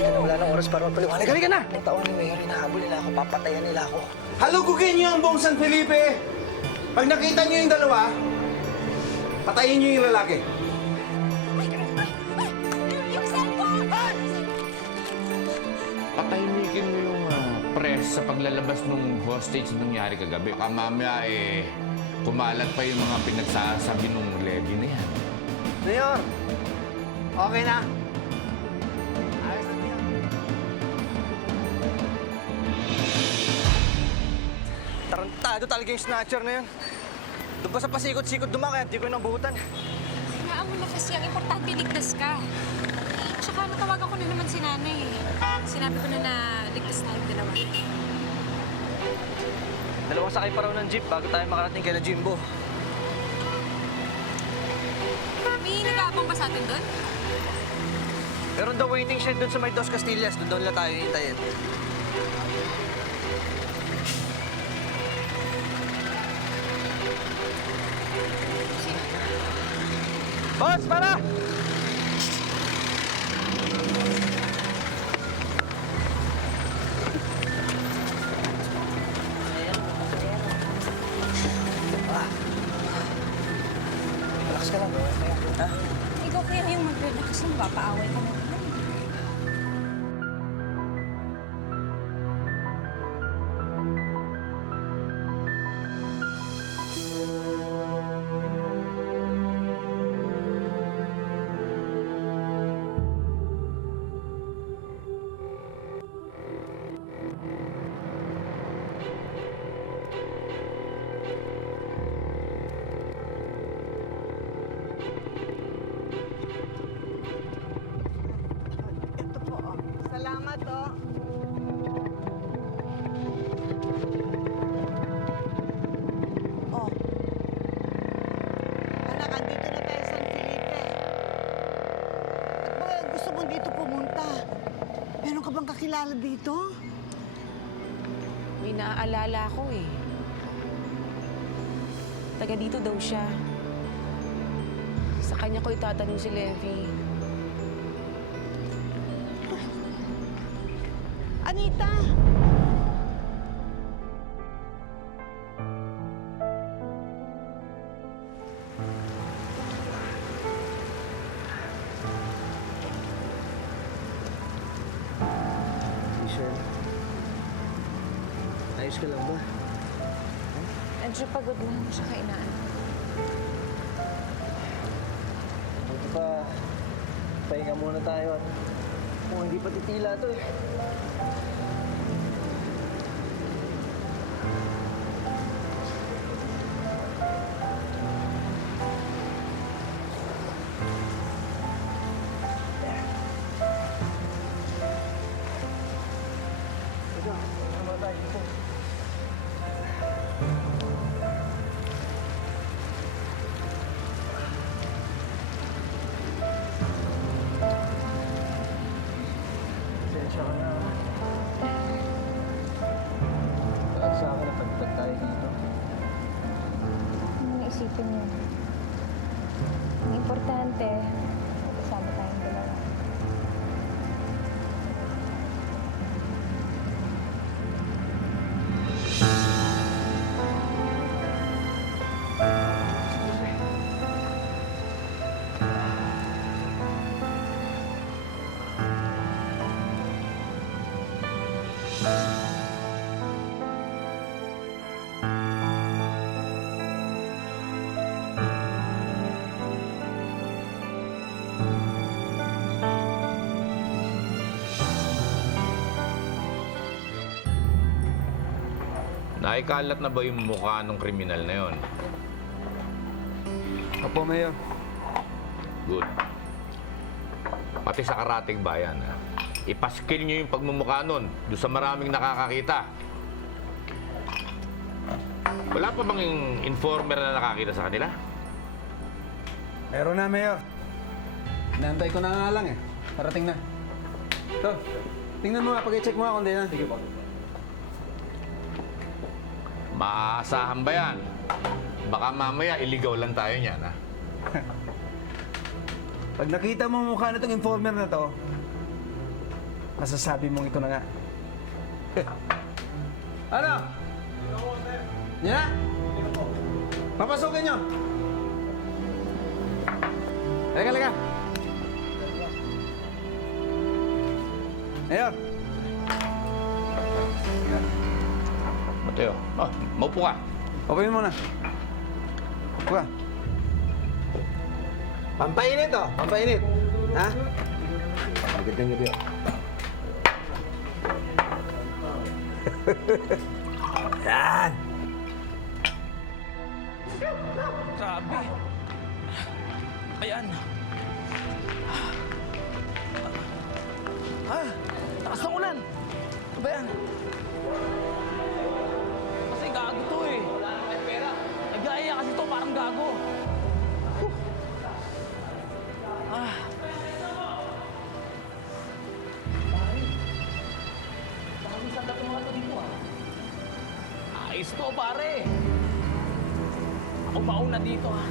Halika na, wala nang oras para magpaliwanag. Halika na! Ang taon ni Mayor, hinahabol nila ako, papatayan nila ako. Halugugin niyo ang buong San Felipe! Pag nakita niyo yung dalawa, patayin niyo yung lalaki. Yung cellphone! Patahimikin mo yung press sa paglalabas ng hostage na nangyari kagabi. Baka mamaya kumalat pa yung mga pinagsasabi ng lady na yan. Mayor! Okay na? Ayos na niya. Tarantado talaga yung snatcher na yun. Doon pa sa pasikot-sikot dumakay, di ko nabutan. Hayaan mo na kasi, ang importante ligtas ka. Tsaka natawagan ko na naman si nanay. Sinabi ko na ligtas tayong dalawa. Dalawang sakay pa raw ng jeep bago tayo makarating kay Jimbo. May nag-aabang ba sa atin doon? Meron daw waiting shed doon sa may Dos Castillas. Doon lang tayo hintayin. Boss, para! Relax ka lang, ha? Ikaw kaya yung mag-relax nung papaaway ka na naman. Ito po, oh. Salamat, oh. Oh. Anak, andito na tayo sa San Felipe. At ba gusto mo dito pumunta? Meron ka bang kakilala dito? May naaalala ko eh. Taga dito daw siya. Sa kanya ko itatanong si Levi. Anita! Michelle, ayos ka lang ba? Medyo pagod lang siya kainaan. Buti pa, pahinga muna tayo at kung hindi pa titila to eh. Ito, ano tayo dito? Sensya ka na. Dahil sa akin, napagtag tayo dito. Ano naisipin niyo? Ang importante, kasama tayong dalawa. Naikalat na ba yung mukha ng kriminal na yon? Opo, Mayor. Good. Pati sa karating bayan, ipaskill nyo yung pagmumukha nun doon sa maraming nakakakita. Wala pa bang yung informer na nakakita sa kanila? Meron na, Mayor. Inaantay ko na nga lang eh. Parating na. Ito, tingnan mo nga, pag-check mo nga kung di na. Sige po. Maaasahan ba yan? Baka mamaya iligaw lang tayo niyan, ha? Pag nakita mo ang mukha na itong informer na to, Masasabi mong ito na nga. Ano? Yan na? Papasukin nyo! Halika. Mayor! Mateo, maupo ka. Okay muna. Upo ka. Pampainit oh! Pampainit! Ha? Magandang gabi oh. Yan! Grabe. Ayan. Takas ng ulan. Ano ba yan? Kasi gago to eh. Nag-aaya kasi to, parang gago. Ayos to, pare. Ako mauna dito, ha.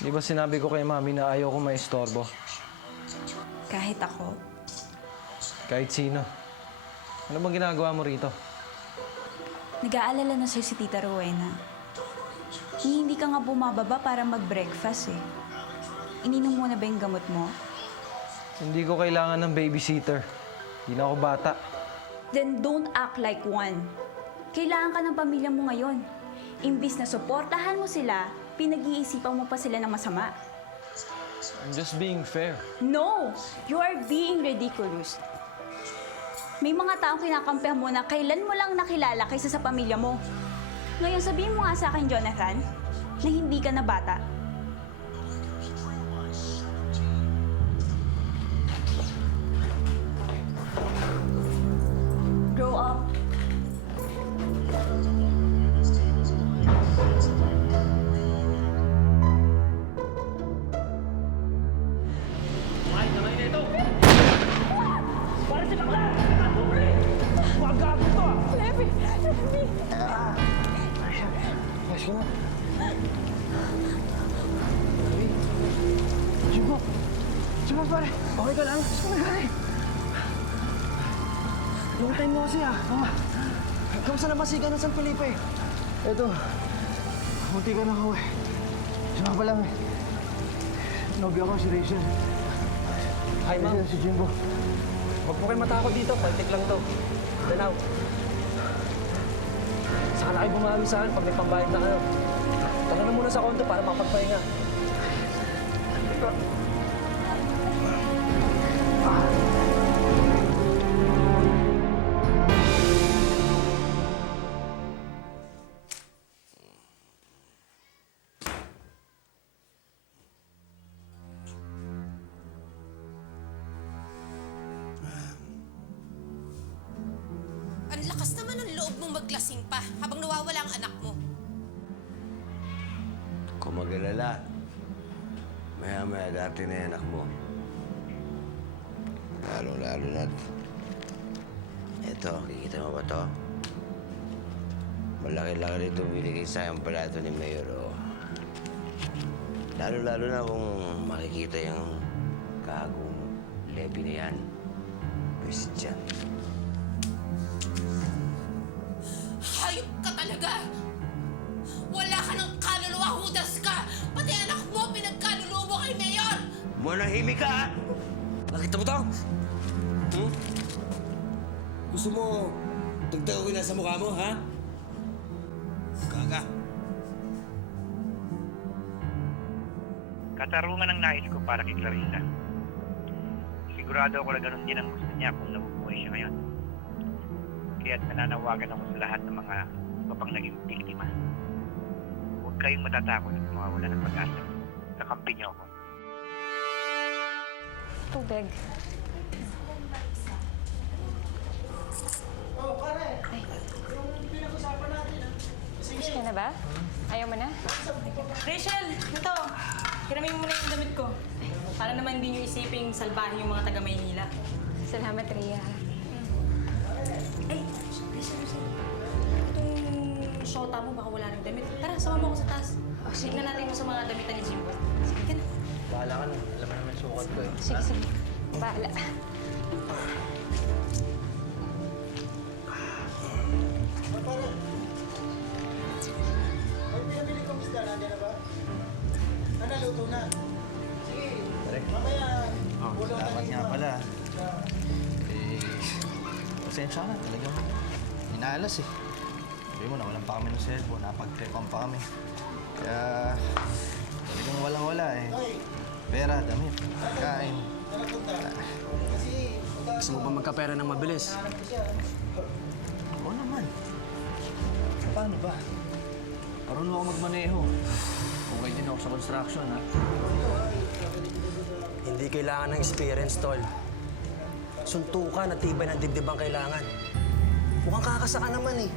Di ba sinabi ko kay Mami na ayaw ko maistorbo? Kahit ako. Kahit sino. Ano bang ginagawa mo rito? Nag-aalala na sa'yo si Tita Rowena. Hindi ka nga bumababa para mag-breakfast eh. Ininom mo na ba yung gamot mo? Hindi ko kailangan ng babysitter. Hindi na ako bata. Then don't act like one. Kailangan ka ng pamilya mo ngayon. Imbis na suportahan mo sila, pinag-iisipan mo pa sila ng masama. I'm just being fair. No! You are being ridiculous. May mga taong kinakampihan mo na kailan mo lang nakilala kaysa sa pamilya mo. Ngayon, sabihin mo nga sa akin, Jonathan, na hindi ka na bata. Grow up. Sige pare, okay ka lang? Saan ka rin? Long time mo kasi kamusta na masiga ng San Felipe? Eto, munti ka na ako eh. Saka pa lang eh. Nobyo ako si Rachel. Hi ma'am. Si Jimbo. Huwag po kayo matakot dito, paltik lang to. Danaw. Saka na kayo bumawi sa akin pag may pambayad na kayo. Tara na muna sa konto para mapagpahinga. Ang lakas naman ng loob mong maglasing pa habang nawawala ang anak mo. Kung mag-alala, maya-maya dati na yung anak mo. Lalo na. Ito, kikita mo ba to? Malaki-laki nito binigay sa akin pala ito ni Mayor. Oh. Lalo na kung makikita yung kagong Levi na yan. Visit dyan. Hayop ka talaga! Wala ka ng kaluluwa, hudas ka! Pati anak mo, pinagkaluluwa mo kay Mayor! Manahimik ka, ha? Nakita mo to? Gusto mo dagdag ko na sa mukha mo, ha? Gaga. Katarungan ang nais ko para kay Clarissa. Sigurado ako na ganun din ang gusto niya kung nabubuhay siya ngayon. Kaya't nananawagan ako sa lahat ng mga iba pang naging biktima. Huwag kayong matatakot at mawawala ng pag-asa. Kakampi niyo ako. Tubig. Oh, pare! Yung pinag-usapan natin, ha? Sige. Gusto na ba? Ayaw mo na? Rachel, ito. Hiramin mo muna yung damit ko. Para naman hindi nyo isiping salbahe yung mga taga-Maynila. Salamat, Rhea. Ay, Rachel. Itong shota mo, baka wala ng damit. Tara, sama mo ako sa taas. Tignan natin mo sa mga damitan ni Jimbo. Sige ka na. Bahala ka na. Alam mo naman sukat ko, eh. Sige, sige. Bahala. Pare! Ay, pinabili kong isda. Nandiyan na ba? Naluto na. Sige. Mamaya. Dapat nga pala. Pasensya na. Talagang inaalas eh. Sabi mo, nawalan pa kami ng cellphone. Napag-tripan pa kami. Kaya talagang walang-wala eh. Pera, damit, kain. Gusto mo ba magkapera ng mabilis? Oo naman. Paano ba? Marunong ako magmaneho. Okay din ako sa construction, ha? Hindi kailangan ng experience, tol. Suntukan at tibay ng dibdib ang kailangan. Mukhang kakasaka naman eh.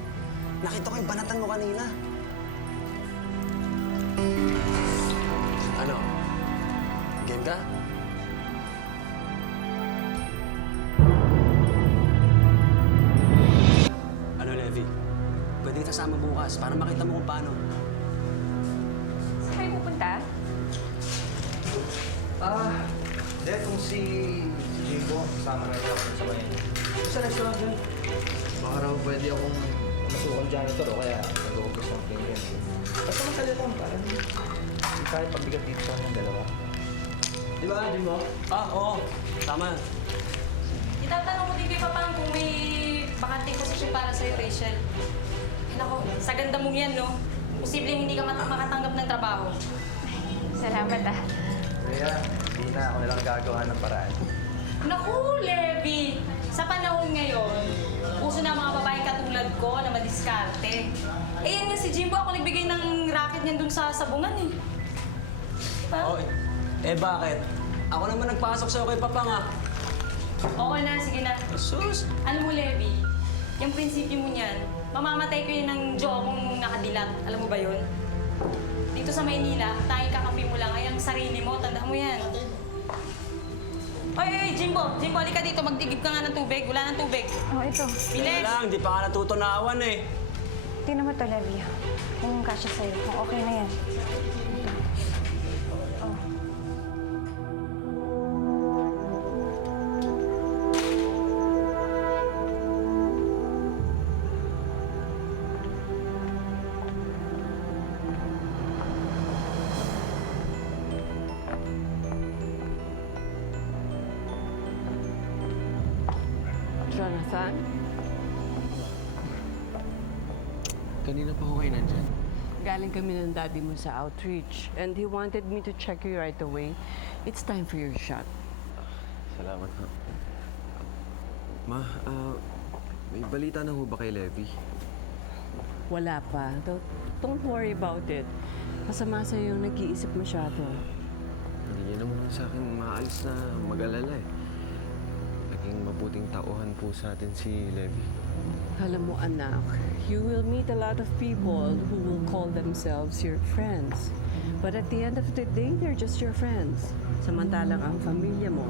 Nakita ko yung banatan mo kanina. Ano? Game ka? Ano, Levi? Pwede kita sama bukas para makita mo kung paano. Saan kayo pupunta? Hindi, kung si Jimbo, kasama na rin ako sa bayan. Sa restaurant yun. Baka raw pwede akong masukang janitor o kaya nag-uupos ng tingin. Basta masali lang, parang hindi kaya pagbigat dito sa aming dalawa. Di ba, Jimbo? Oo. Tama. Itatanong ko din kay Papang kung may bakanting posisyon para sa'yo, Rachel. Ay, nako, sa ganda mong yan, no? Posibleng hindi ka makatanggap ng trabaho. Salamat, ah. Kaya, hindi na ako nilang gagawa ng paraan. Naku, Levi! Sa panahon ngayon, uso na mga babaeng katulad ko na madiskarte. Eh, yan nga si Jimbo, ako nagbigay ng racket niyan dun sa sabungan eh. Diba? Oh, eh bakit? Ako naman nagpasok sa'yo kay Papa nga. Oo na, sige na. Sus! Alam mo, Levi, yung prinsipyo mo niyan, mamamatay ko yun ng jowa mong nakadilat. Alam mo ba yun? Dito sa Maynila, tanging kakampi mo lang ay ang sarili mo. Tandaan mo yan. Oy, Jimbo! Jimbo, halika dito. Magdigib ka nga ng tubig. Wala ng tubig. Oh, ito. Bilis! lang, di pa nga natutunawan eh. Tingnan mo to, Levi. Kung kasya sa'yo. Kung okay na yan. Oh. Jonathan? Kanina pa ho kayo nandyan. Galing kami ng daddy mo sa outreach and he wanted me to check you right away. It's time for your shot. Salamat ho. Ma, may balita na ho ba kay Levi? Wala pa. Don't worry about it. Masama sa'yo yung nag-iisip masyado. Hindi niya naman sa akin maalis na mag-alala eh. Naging mabuting tauhan po sa atin si Levi. Alam mo, anak, you will meet a lot of people who will call themselves your friends. But at the end of the day, they're just your friends. Samantalang ang pamilya mo,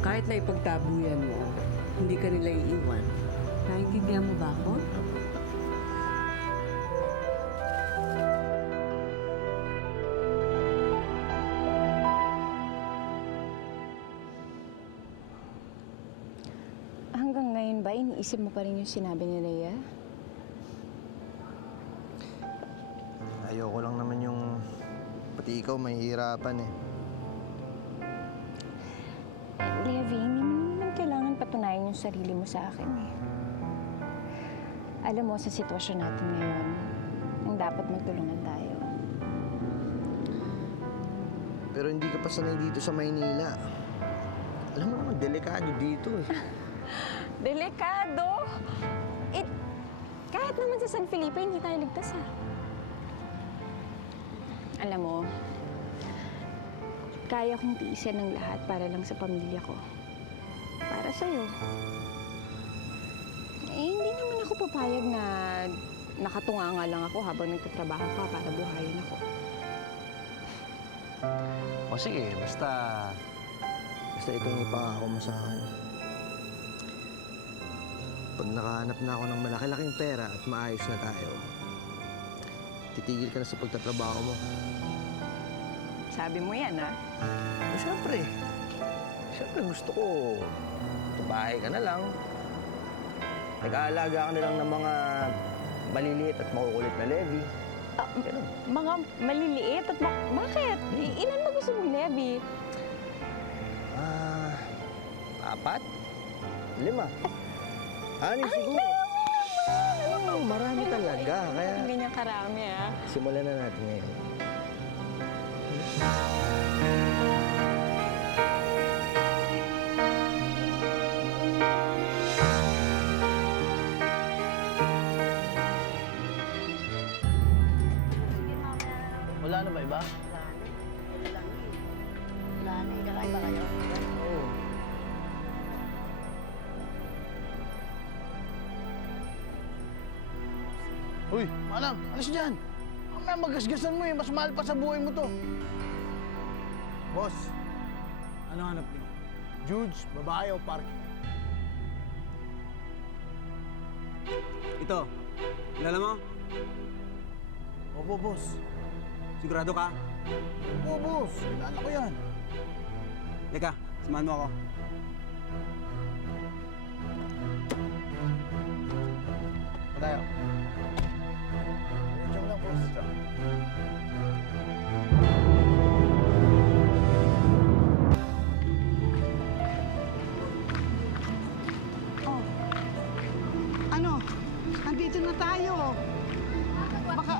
Kahit na ipagtabuyan mo, hindi ka nila iiwan. Naiintindihan mo ba ako? Hanggang ngayon ba, iniisip mo pa rin yung sinabi ni Leia? Ayoko lang naman yung pati ikaw mahihirapan eh. Levi, hindi mo naman kailangan patunayan yung sarili mo sa akin eh. Alam mo, sa sitwasyon natin ngayon, ang dapat magtulungan tayo. Pero hindi ka pa sanay dito sa Maynila. Alam mo naman, delikado dito eh. Delikado? Kahit naman sa San Felipe, hindi tayo ligtas ha. Alam mo, kaya kong tiisin ng lahat para lang sa pamilya ko. Para sa'yo. Hindi naman ako papayag na nakatunganga lang ako habang nagtatrabaho ka para buhayin ako. O sige, basta itong ipangako mo sa akin. Pag nakahanap na ako ng malaki-laking pera at maayos na tayo, titigil ka na sa pagtatrabaho mo. Sabi mo yan, ha? Siyempre gusto ko, bahay ka na lang. Nag-aalaga ka na lang ng mga maliliit at makukulit na Levi. Mga maliliit at bakit? Ilan ba gusto mong Levi? 4? 5? 6 siguro. Oo, marami talaga. Kaya Hindi niya karami, ha? simulan na natin ngayon. Wala na ba iba? Wala na, kakain ba kayo? Oo. Uy, manang, alis dyan. Mamaya magasgasan mo eh. Mas mahal pa sa buhay mo to. Boss, ano hanap niyo? Judes, babae o parking? Ito, kilala mo? Opo, boss. Sigurado ka? Opo, boss. Kilala ko yan. Teka, samahan mo ako. Tayo. Diretso lang, boss. Oh. Ano? Nandito na tayo. Baka,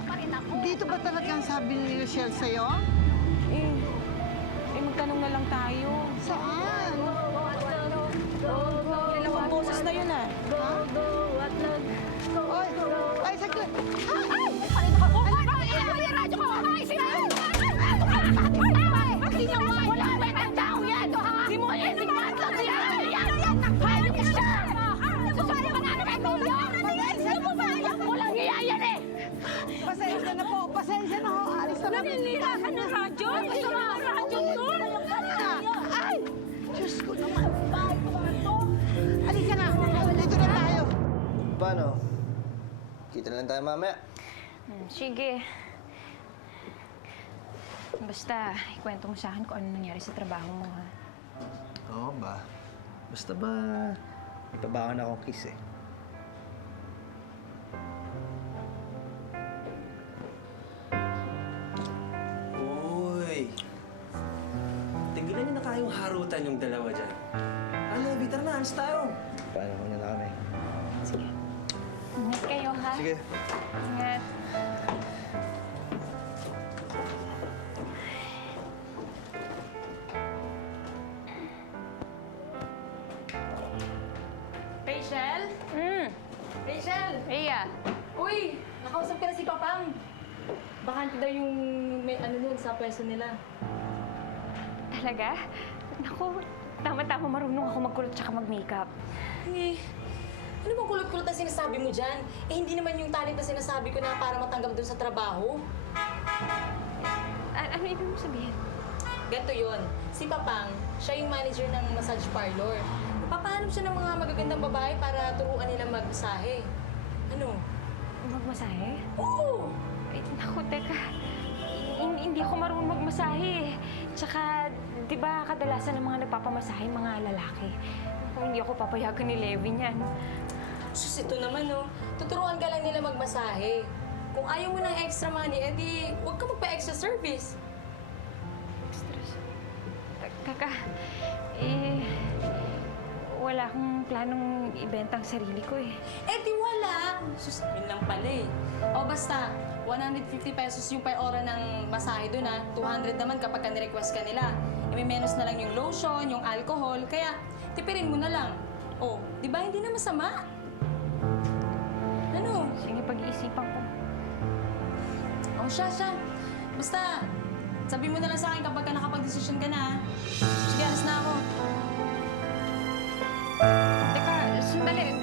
dito ba talaga ang sabi ni Rochelle sa'yo? Magtanong na lang tayo. Saan? Dalawang boses na yun, ah. Oy! Ay, saglit! Ay! Parin ako! Ay! Yung radyo ko! Ay! Sino yan? Wala ba yung tao yan? Simulan! Simulan lang siya! Hayop ka siya! Susali ka na kay Tulio! Ano po ba? Walang hiya yan eh! Pasensya na po! Pasensya na ho! Alis na kami! Nanira ka ng radyo? Gusto mo ang radyo to? Ay! Diyos ko naman! Alisa na! Dito na tayo! Paano? Kita na lang tayo mamaya. Sige. Basta, ikwento mo sa akin kung ano nangyari sa trabaho mo, ha? Oo ba? Basta ba, ipabakan akong kiss eh. Uy! Tigilan niyo na kayong harutan yung dalawa dyan. Levi, tara na, alis tayo. Paano ko na kami? Ingat kayo, ha? Sige. Ingat. Rachel? Rachel? Rhea, Uy! Nakausap ka na si Papang. Bakante daw yung may ano nun sa pwesto nila. talaga? Naku, tama-tama marunong ako magkulot tsaka mag-makeup. Ano bang kulot-kulot na sinasabi mo dyan? Hindi naman yung talent na sinasabi ko na para matanggap doon sa trabaho. Ano ibig mo sabihin? Ganito yun. Si Papang, siya yung manager ng massage parlor. Papahanap siya ng mga magagandang babae para turuan nila magmasahe. Ano? Magmasahe? Oo! Ay, naku, teka. Hindi ako marunong magmasahe. Tsaka, di ba kadalasan ng mga nagpapamasahe, mga lalaki. Kung hindi ako papayagan ni Levi niyan. Sus, ito naman, no? Tuturuan ka lang nila magmasahe. Kung ayaw mo ng extra money, edi huwag ka magpa-extra service. Kaka, wala akong planong ibenta ang sarili ko eh. Edi wala! Sus, yun lang pala eh. O basta, 150 pesos yung per hora ng masahe doon ha. 200 naman kapag ka-request ka nila. May menos na lang yung lotion, yung alcohol, kaya tipirin mo na lang. O, di ba hindi na masama? Ano? Sige, pag-iisipan ko. O siya. Basta, sabi mo na lang sa akin kapag ka nakapag-desisyon ka na ha. Sige, alas na ako. Teka, sandali.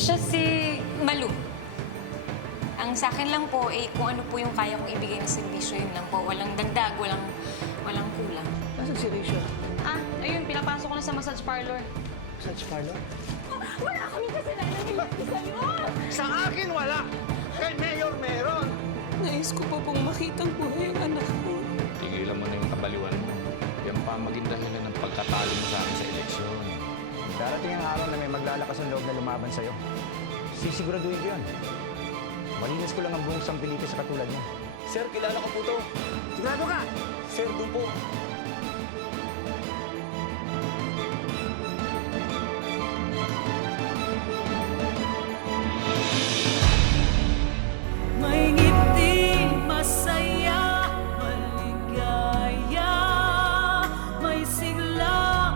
Siya si Malu. Ang sa akin lang po, kung ano po yung kaya kong ibigay na serbisyo, yun lang po. Walang dagdag, walang kulang. Nasaan si Rachel? Ayun, pinapasok ko na sa massage parlor. Massage parlor? Wala kami kasalanan ni Levi sa'yo! Sa akin wala! Kay Mayor meron! Nais ko pa pong makitang buhay ang anak ko. Tigilan mo na yung kabaliwan mo. Yan pa ang maging dahilan ng pagkatalo mo sa akin sa eleksyon. Darating ang araw na may maglalakas ang loob na lumaban sa'yo. Sisiguraduhin ko yun. Malinis ko lang ang buong sampilito sa katulad mo. Sir, kilala ko po to. Sigurado ka? Sir, doon po.